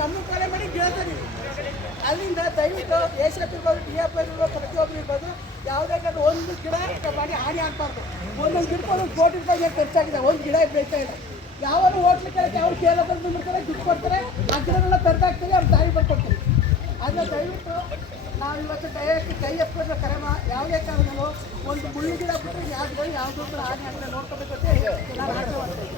ನಮ್ಮ ಕರೆ ಮಾಡಿ ಕೇಳ್ತಾರೆ. ಅಲ್ಲಿಂದ ದಯವಿಟ್ಟು ಏಷ್ಯಾಪ್ ಇರ್ಬೋದು, ಡಿ ಎಫ್ ಇರ್ಬೋದು, ಪ್ರತಿಯೊಬ್ಬರು ಇರ್ಬೋದು, ಯಾವುದೇ ಒಂದು ಗಿಡ ಮಾಡಿ ಹಾನಿ ಆಗ್ಬಾರ್ದು. ಒಂದೊಂದು ಗಿಡಕ್ಕೆ ಒಂದೊಂದು ಕೋಟಿ ರೂಪಾಯಿ ಖರ್ಚಾಗಿದೆ, ಒಂದು ಗಿಡ ಬೆಳೀತಾ ಇಲ್ಲ. ಯಾವಾಗ ಹೋಟ್ಲು ಕೇಳಕ್ಕೆ ಅವ್ರು ಕೇರಳ ಬಂದ್ಬಿಡ್ತಾರೆ, ದುಡ್ಡು ಕೊಡ್ತಾರೆ, ಆ ಗಿಡಗಳನ್ನ ತರದಾಗ್ತೀವಿ, ಅವ್ರು ತಾಯಿ ಬರ್ಕೊಡ್ತೀವಿ. ಅದನ್ನ ದಯವಿಟ್ಟು ನಾವು ಇವತ್ತು ಕೈ ಎತ್ಕೊಂಡು ಕ್ರಮ ಯಾವುದೇ ಕಾರಣದಲ್ಲೂ ಒಂದು ಮುಳ್ಳು ಗಿಡ ಬಿಟ್ಟರೆ ಯಾವುದೂ ಕೂಡ ಹಾನಿ ಆಗದೆ ನೋಡ್ಕೋಬೇಕು ಅಂತ ನಾನು ಆಸೆ ಮಾಡ್ತೀನಿ.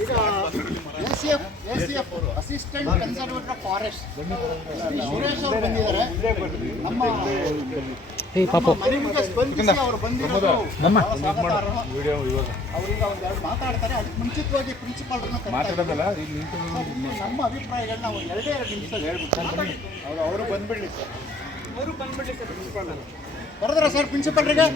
ಈಗ ACF assistant conservator forest Suresh ಅವರು ಬಂದಿದ್ದಾರೆ. ನಮ್ಮ ಮನೆಗೆ ಸ್ಪಂದಿಸಿ ಅವರು ಬಂದಿರೋದು ಅವರೀಗ ಒಂದೆರಡು ಮಾತಾಡ್ತಾರೆ. ಅದಕ್ಕೆ ಮುಂಚಿತವಾಗಿ ಪ್ರಿನ್ಸಿಪಾಲ್ರನ್ನ ನಮ್ಮ ಅಭಿಪ್ರಾಯಗಳನ್ನ ಒಂದು ಎರಡೇ ನಿಮಿಷ ಹೇಳ್ಬಿಡ್ತಾರೆ. ಅವರು ಬಂದ್ಬಿಡ್ಲಿ ಸರ್, ಪ್ರಿನ್ಸಿಪಾಲ್ ಬರೆದ್ರ ಸರ್ ಪ್ರಿನ್ಸಿಪಾಲ್ರಿಗೆ.